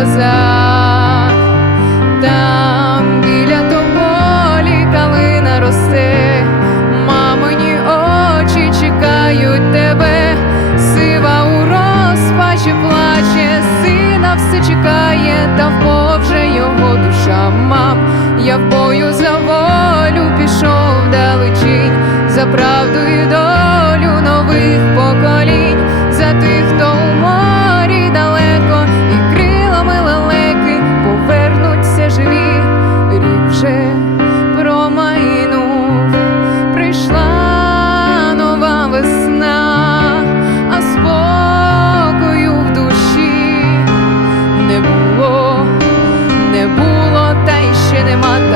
сльозах, там біля того калина росте, мамині очі чекають тебе, сива у розпачі плаче, сина все чекає, та бо вже його душа мам. Я в бою за волю пішов далечінь, за правдою.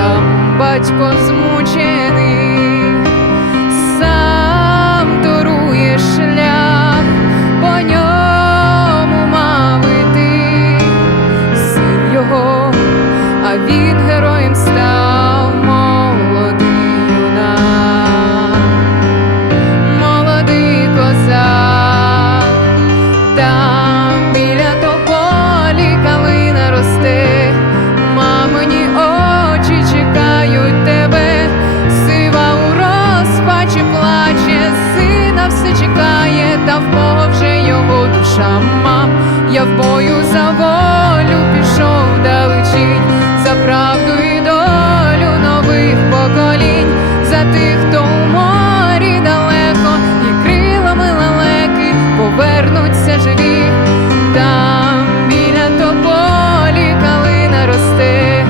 Сам батько змучений, сам торує шлях, по ньому мав іти, син його, а він. тих, хто у морі далеко, і крилами лелеки повернуться живі, там біля тополі калина росте,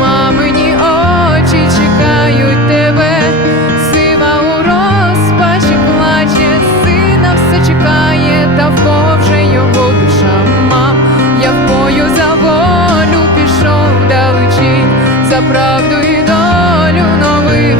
мамині очі чекають тебе, сива у розпачі плаче, сина все чекає, та в кого вже його душа. Мам, я в бою за волю пішов далечі, за правду і долю нових.